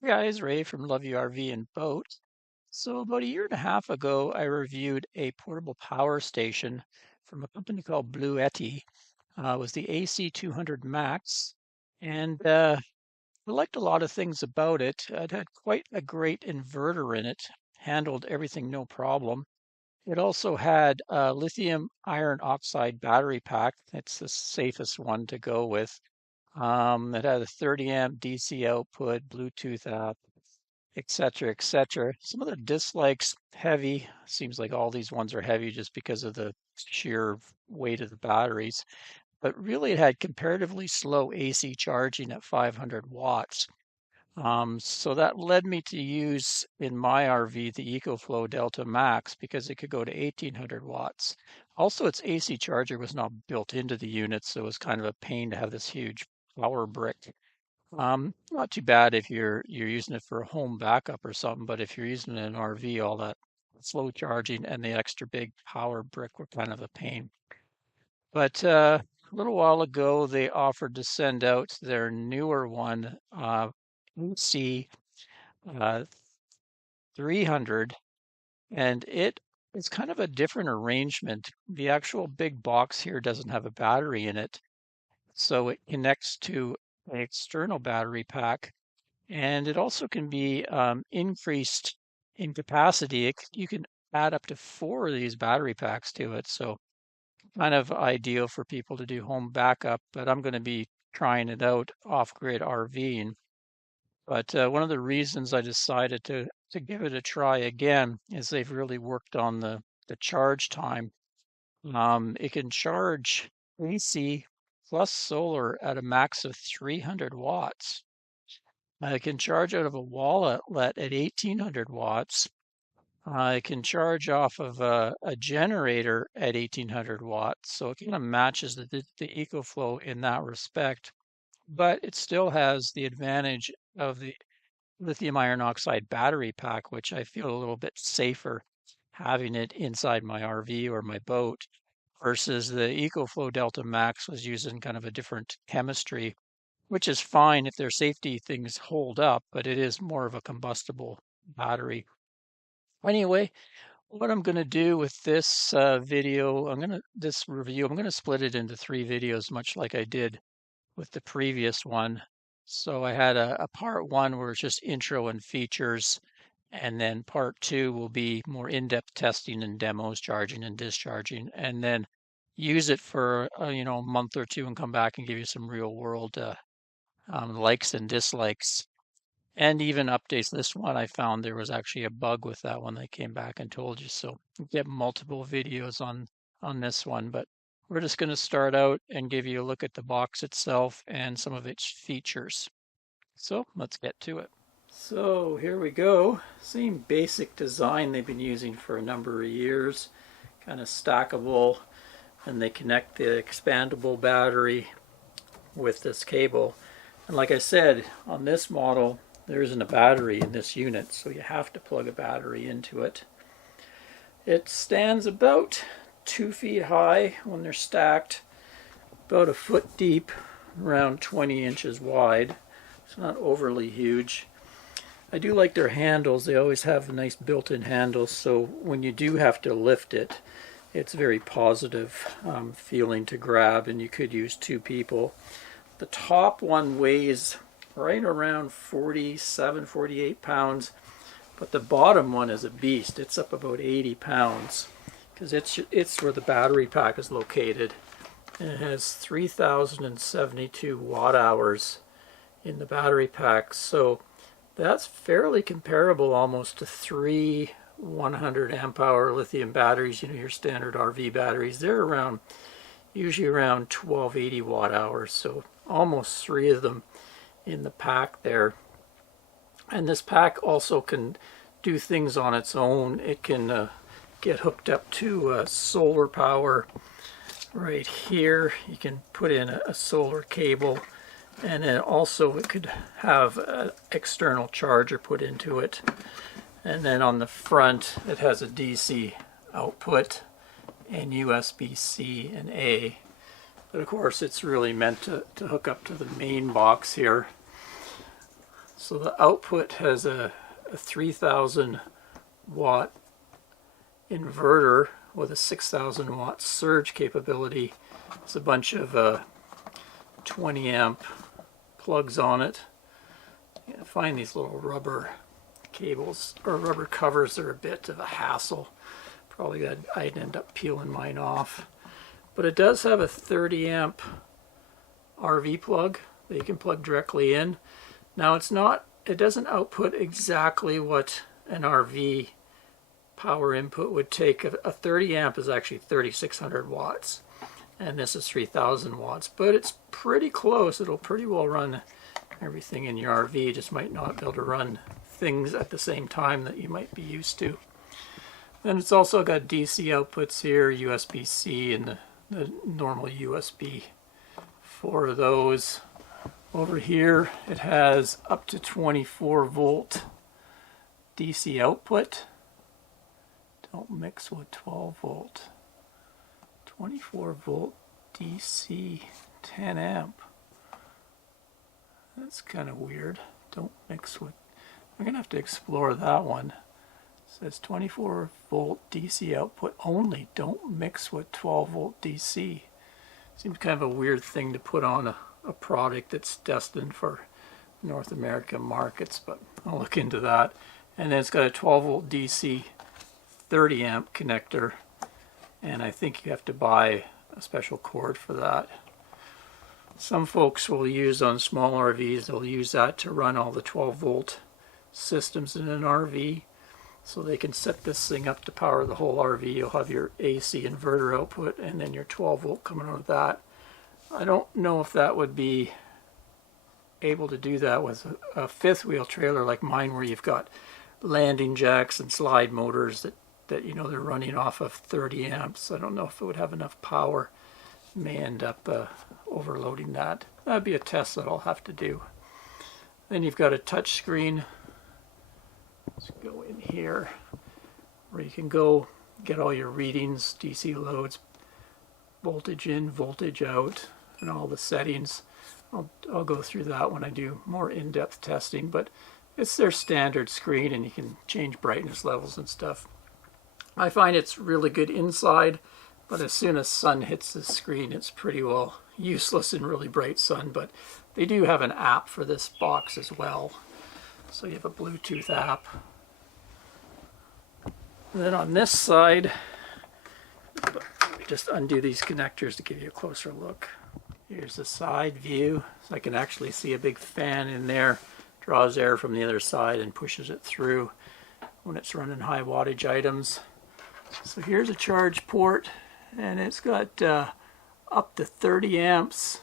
Hey guys, Ray from Love You RV and Boat. So about a year and a half ago, I reviewed a portable power station from a company called Bluetti. It was the AC200 Max, and I liked a lot of things about it. It had quite a great inverter in it, handled everything no problem. It also had a lithium iron oxide battery pack. It's the safest one to go with. It had a 30 amp DC output, Bluetooth app, etc., etc. Some of the dislikes, heavy. Seems like all these ones are heavy just because of the sheer weight of the batteries. But really, it had comparatively slow AC charging at 500 watts. So that led me to use in my RV the EcoFlow Delta Max because it could go to 1800 watts. Also, its AC charger was not built into the unit, so it was kind of a pain to have this huge power brick. Not too bad if you're using it for a home backup or something, but if you're using it in an RV, all that slow charging and the extra big power brick were kind of a pain. But a little while ago, they offered to send out their newer one, AC uh, 300, and it is kind of a different arrangement. The actual big box here doesn't have a battery in it, so it connects to an external battery pack. And it also can be increased in capacity. You can add up to four of these battery packs to it. So kind of ideal for people to do home backup, but I'm going to be trying it out off-grid RVing. But one of the reasons I decided to give it a try again is they've really worked on the charge time. It can charge AC plus solar at a max of 300 watts. I can charge out of a wall outlet at 1800 watts. I can charge off of a generator at 1800 watts. So it kind of matches the EcoFlow in that respect, but it still has the advantage of the lithium iron oxide battery pack, which I feel a little bit safer having it inside my RV or my boat versus the EcoFlow Delta Max was using kind of a different chemistry, which is fine if their safety things hold up, but it is more of a combustible battery. Anyway, what I'm going to do with this this review, I'm going to split it into three videos, much like I did with the previous one. So I had a part one where it's just intro and features, and then part two will be more in-depth testing and demos, charging and discharging, and then use it for a month or two and come back and give you some real world likes and dislikes, and even updates. This one I found there was actually a bug with that one. They came back and told you, so you get multiple videos on this one. But we're just going to start out and give you a look at the box itself and some of its features. So let's get to it. So here we go. Same basic design they've been using for a number of years. Kind of stackable, and they connect the expandable battery with this cable. And like I said, on this model, there isn't a battery in this unit, so you have to plug a battery into it. It stands about 2 feet high when they're stacked, about a foot deep, around 20 inches wide. It's not overly huge. I do like their handles. They always have nice built-in handles, so when you do have to lift it, it's very positive feeling to grab, and you could use two people. The top one weighs right around 47, 48 pounds, but the bottom one is a beast. It's up about 80 pounds because it's where the battery pack is located. And it has 3,072 watt hours in the battery pack. So that's fairly comparable almost to three 100 amp hour lithium batteries, your standard RV batteries. They're usually around 1280 watt hours. So almost three of them in the pack there. And this pack also can do things on its own. It can get hooked up to solar power right here. You can put in a solar cable, and then also it could have an external charger put into it. And then on the front it has a DC output and USB-C and A. But of course it's really meant to hook up to the main box here. So the output has a 3000 watt inverter with a 6000 watt surge capability. It's a bunch of 20 amp plugs on it. You gotta find these little rubber cables or rubber covers. They're a bit of a hassle. Probably I'd end up peeling mine off. But it does have a 30 amp RV plug that you can plug directly in. Now it doesn't output exactly what an RV power input would take. A 30 amp is actually 3600 watts and this is 3000 watts, but it's pretty close. It'll pretty well run everything in your RV. You just might not be able to run things at the same time that you might be used to. Then it's also got DC outputs here, USB-C and the normal USB, 4 of those. Over here it has up to 24 volt DC output. Don't mix with 12 volt. 24 volt DC 10 amp. That's kind of weird. Don't mix with... I'm going to have to explore that one. It says 24 volt DC output only. Don't mix with 12 volt DC. Seems kind of a weird thing to put on a product that's destined for North American markets, but I'll look into that. And then it's got a 12 volt DC 30 amp connector, and I think you have to buy a special cord for that. Some folks will use on small RVs, they'll use that to run all the 12 volt systems in an RV, so they can set this thing up to power the whole RV. You'll have your AC inverter output and then your 12 volt coming out of that. I don't know if that would be able to do that with a fifth wheel trailer like mine, where you've got landing jacks and slide motors that you know they're running off of 30 amps. I don't know if it would have enough power. It may end up overloading that. That'd be a test that I'll have to do. Then you've got a touch screen. Let's go in here where you can go get all your readings, DC loads, voltage in, voltage out, and all the settings. I'll go through that when I do more in-depth testing, but it's their standard screen and you can change brightness levels and stuff. I find it's really good inside, but as soon as sun hits the screen, it's pretty well useless in really bright sun. But they do have an app for this box as well. So you have a Bluetooth app. And then on this side, let me just undo these connectors to give you a closer look. Here's the side view, so I can actually see a big fan in there. Draws air from the other side and pushes it through when it's running high wattage items. So here's a charge port, and it's got up to 30 amps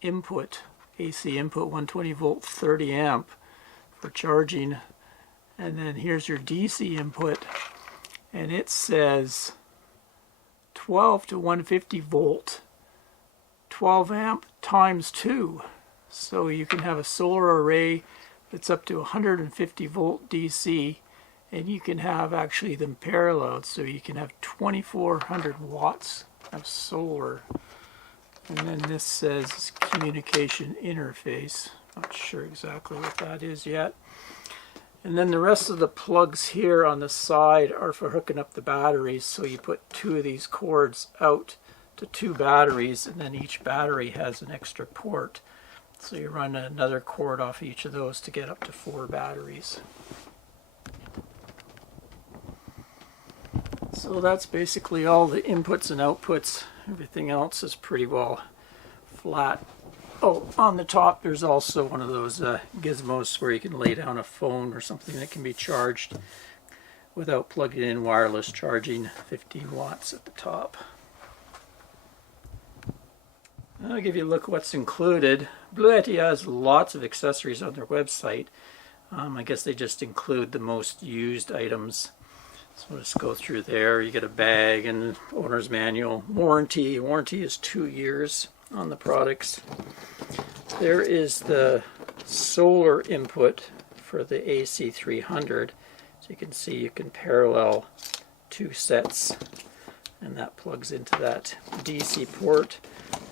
input, AC input, 120 volt 30 amp for charging. And then here's your DC input, and it says 12 to 150 volt 12 amp times 2. So you can have a solar array that's up to 150 volt DC, and you can have actually them paralleled, so you can have 2400 watts of solar. And then this says communication interface. Not sure exactly what that is yet. And then the rest of the plugs here on the side are for hooking up the batteries. So you put 2 of these cords out to 2 batteries, and then each battery has an extra port. So you run another cord off each of those to get up to 4 batteries. So that's basically all the inputs and outputs. Everything else is pretty well flat. Oh, on the top there's also one of those gizmos where you can lay down a phone or something that can be charged without plugging in wireless charging, 15 watts at the top. I'll give you a look at what's included. Bluetti has lots of accessories on their website. I guess they just include the most used items. So let's go through there. You get a bag and owner's manual. Warranty is 2 years on the products. There is the solar input for the AC300. So you can see you can parallel 2 sets, and that plugs into that DC port.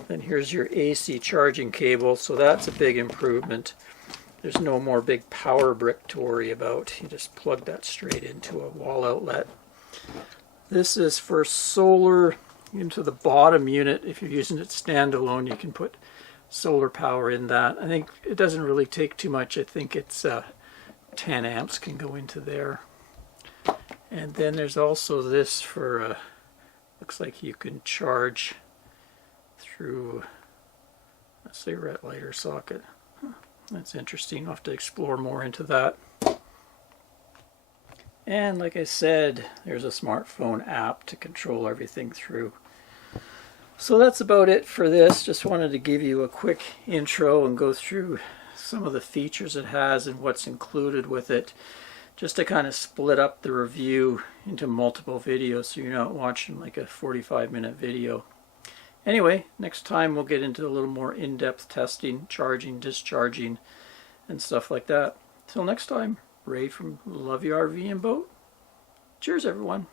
Then here's your AC charging cable, so that's a big improvement. there's no more big power brick to worry about. You just plug that straight into a wall outlet. This is for solar into the bottom unit. If you're using it standalone, you can put solar power in that. I think it doesn't really take too much. I think it's 10 amps can go into there. And then there's also this for looks like you can charge through a cigarette lighter socket. That's interesting. I'll have to explore more into that. And like I said, there's a smartphone app to control everything through. So that's about it for this. Just wanted to give you a quick intro and go through some of the features it has and what's included with it, just to kind of split up the review into multiple videos so you're not watching like a 45-minute video. Anyway, next time we'll get into a little more in-depth testing, charging, discharging, and stuff like that. Till next time, Ray from Love Your RV and Boat. Cheers, everyone.